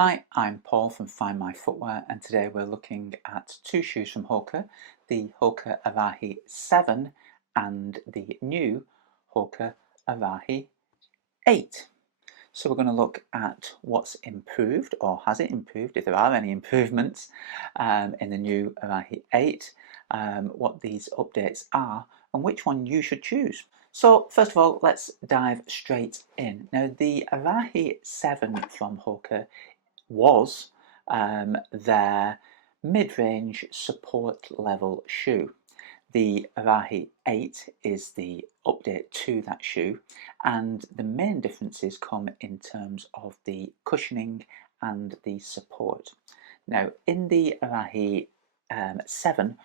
Hi, I'm Paul from Find My Footwear, and today we're looking at two shoes from Hoka, the Hoka Arahi 7 and the new Hoka Arahi 8. So we're going to look at what's improved, or has it improved, if there are any improvements in the new Arahi 8, what these updates are, and which one you should choose. So first of all, let's dive straight in. Now the Arahi 7 from Hoka was their mid-range support level shoe. The Arahi 8 is the update to that shoe, and the main differences come in terms of the cushioning and the support. Now, in the Arahi 7,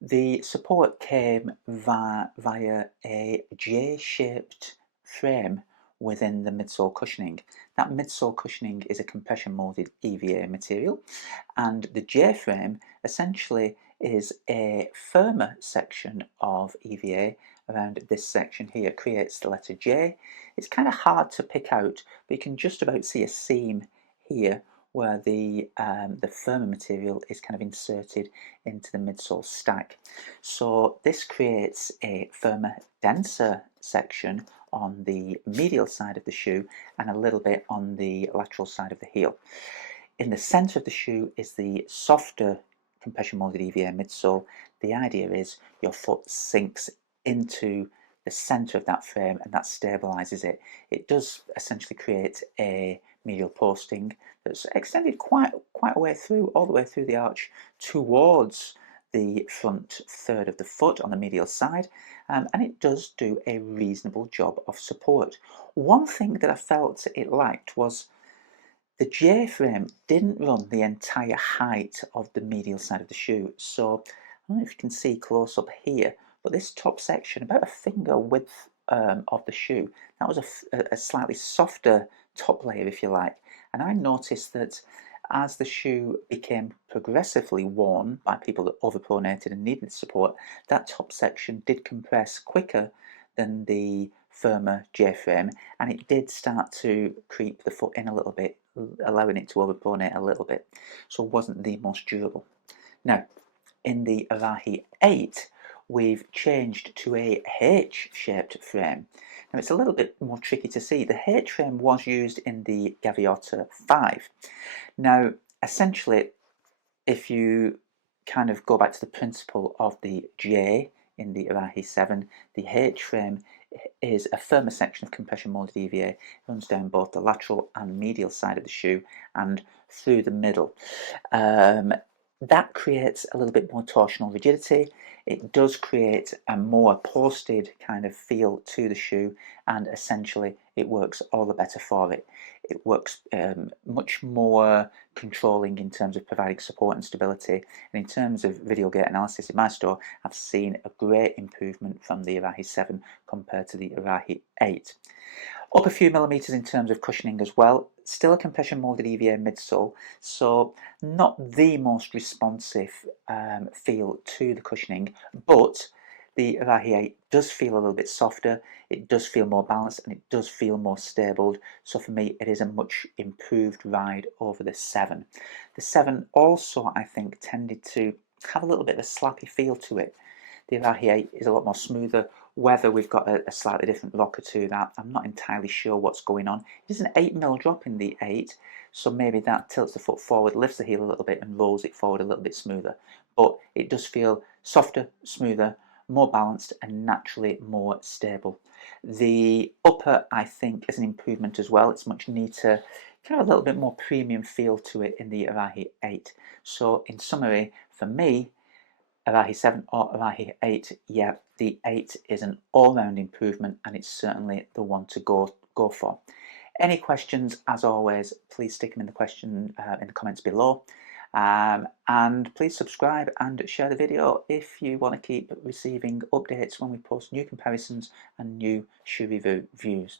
the support came via a J-shaped frame within the midsole cushioning. That midsole cushioning is a compression molded EVA material, and the J-frame essentially is a firmer section of EVA around this section here. It creates the letter J. It's kind of hard to pick out, but you can just about see a seam here where the firmer material is kind of inserted into the midsole stack. So this creates a firmer, denser section on the medial side of the shoe and a little bit on the lateral side of the heel. In the centre of the shoe is the softer compression molded EVA midsole. The idea is your foot sinks into the centre of that frame and that stabilises it. It does essentially create a medial posting that's extended quite a way through, all the way through the arch towards the front third of the foot on the medial side, and it does do a reasonable job of support. One thing that I felt it lacked was the J-frame didn't run the entire height of the medial side of the shoe, so I don't know if you can see close up here, but this top section, about a finger width of the shoe, that was a slightly softer top layer, if you like. And I noticed that as the shoe became progressively worn by people that overpronated and needed support, that top section did compress quicker than the firmer J-frame, and it did start to creep the foot in a little bit, allowing it to overpronate a little bit, so it wasn't the most durable. Now, in the Arahi 8, we've changed to a H-shaped frame. Now it's a little bit more tricky to see. The H frame was used in the Gaviota 5. Now, essentially, if you kind of go back to the principle of the J in the Arahi 7, the H frame is a firmer section of compression molded EVA. It runs down both the lateral and medial side of the shoe and through the middle. That creates a little bit more torsional rigidity. It does create a more posted kind of feel to the shoe, and essentially it works all the better for it. It works much more controlling in terms of providing support and stability, and in terms of video gait analysis in my store, I've seen a great improvement from the Arahi 7 compared to the Arahi 8. Up a few millimetres in terms of cushioning as well. Still a compression molded EVA midsole, so not the most responsive feel to the cushioning, but the Arahi 8 does feel a little bit softer, it does feel more balanced, and it does feel more stable. So for me, it is a much improved ride over the 7. The 7 also, I think, tended to have a little bit of a slappy feel to it. The Arahi 8 is a lot more smoother. Whether we've got a slightly different rocker to that, I'm not entirely sure what's going on. It is an 8mm drop in the 8, so maybe that tilts the foot forward, lifts the heel a little bit and rolls it forward a little bit smoother. But it does feel softer, smoother, more balanced and naturally more stable. The upper, I think, is an improvement as well. It's much neater, kind of a little bit more premium feel to it in the Arahi 8. So in summary, for me, Arahi 7 or Arahi 8, yeah, the 8 is an all-round improvement and it's certainly the one to go for. Any questions, as always, please stick them in the comments below. And please subscribe and share the video if you want to keep receiving updates when we post new comparisons and new shoe reviews.